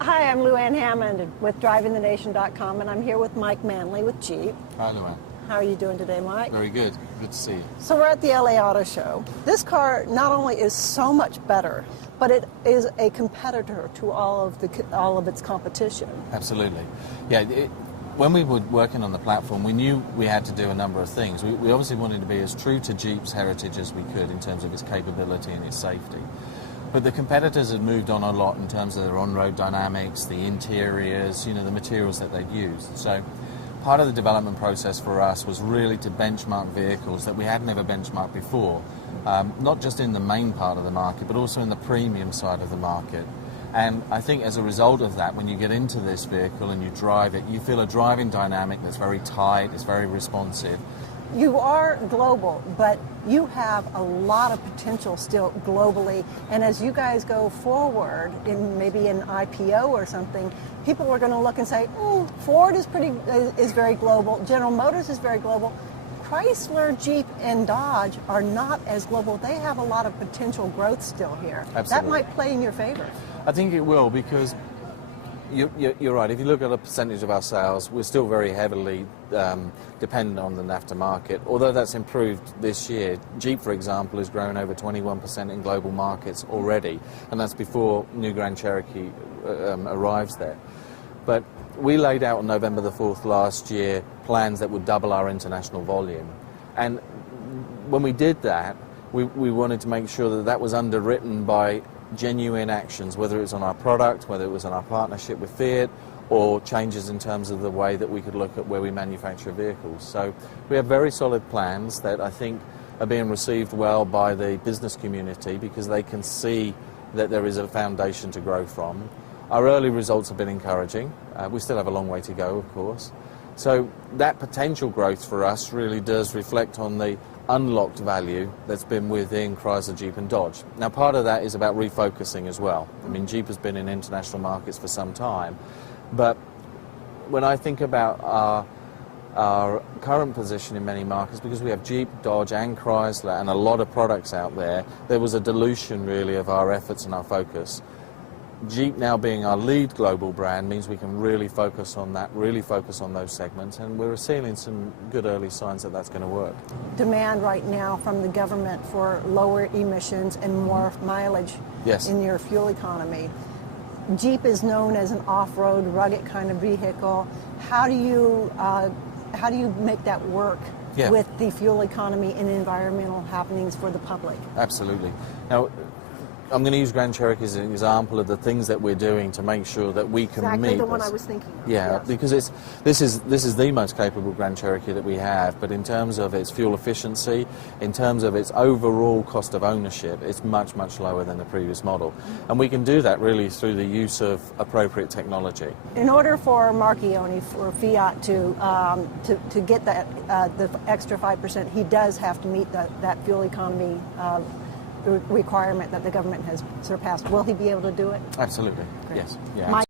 Hi, I'm Lou Ann Hammond with DrivingTheNation.com, and I'm here with Mike Manley with Jeep. Hi, Lou Ann. How are you doing today, Mike? Very good. Good to see you. So we're at the LA Auto Show. This car not only is so much better, but it is a competitor to all of its competition. Absolutely. Yeah. When we were working on the platform, we knew we had to do a number of things. We obviously wanted to be as true to Jeep's heritage as we could in terms of its capability and its safety. But the competitors had moved on a lot in terms of their on-road dynamics, the interiors, the materials that they'd used. So part of the development process for us was really to benchmark vehicles that we had never benchmarked before, not just in the main part of the market, but also in the premium side of the market. And I think as a result of that, when you get into this vehicle and you drive it, you feel a driving dynamic that's very tight, it's very responsive. You are global, but you have a lot of potential still globally. And as you guys go forward in maybe an IPO or something, people are going to look and say, Ford is very global, General Motors is very global. Chrysler, Jeep, and Dodge are not as global. They have a lot of potential growth still here. Absolutely. That might play in your favor. I think it will, because you're right. If you look at a percentage of our sales, we're still very heavily dependent on the NAFTA market, although that's improved this year. Jeep, for example, has grown over 21% in global markets already, and that's before new Grand Cherokee arrives there. But we laid out on November the 4th last year plans that would double our international volume. And when we did that, we wanted to make sure that that was underwritten by genuine actions, whether it was on our product, whether it was on our partnership with Fiat, or changes in terms of the way that we could look at where we manufacture vehicles. So we have very solid plans that I think are being received well by the business community, because they can see that there is a foundation to grow from. Our early results have been encouraging. We still have a long way to go, of course. So that potential growth for us really does reflect on the unlocked value that's been within Chrysler, Jeep and Dodge. Now, part of that is about refocusing as well. I mean, Jeep has been in international markets for some time, but when I think about our current position in many markets, because we have Jeep, Dodge and Chrysler and a lot of products out there, there was a dilution really of our efforts and our focus. Jeep now being our lead global brand means we can really focus on that, really focus on those segments, and we're seeing some good early signs that that's going to work. Demand right now from the government for lower emissions and more mileage in your fuel economy. Jeep is known as an off-road, rugged kind of vehicle. How do you make that work with the fuel economy and environmental happenings for the public? Absolutely. Now, I'm going to use Grand Cherokee as an example of the things that we're doing to make sure that we can meet exactly the one I was thinking of. Yeah, because this is the most capable Grand Cherokee that we have, but in terms of its fuel efficiency, in terms of its overall cost of ownership, it's much, much lower than the previous model. And we can do that really through the use of appropriate technology. In order for Marchione, for Fiat to get that the extra 5%, he does have to meet that fuel economy requirement that the government has surpassed. Will he be able to do it? Absolutely. Great. Yes. Yeah. Mike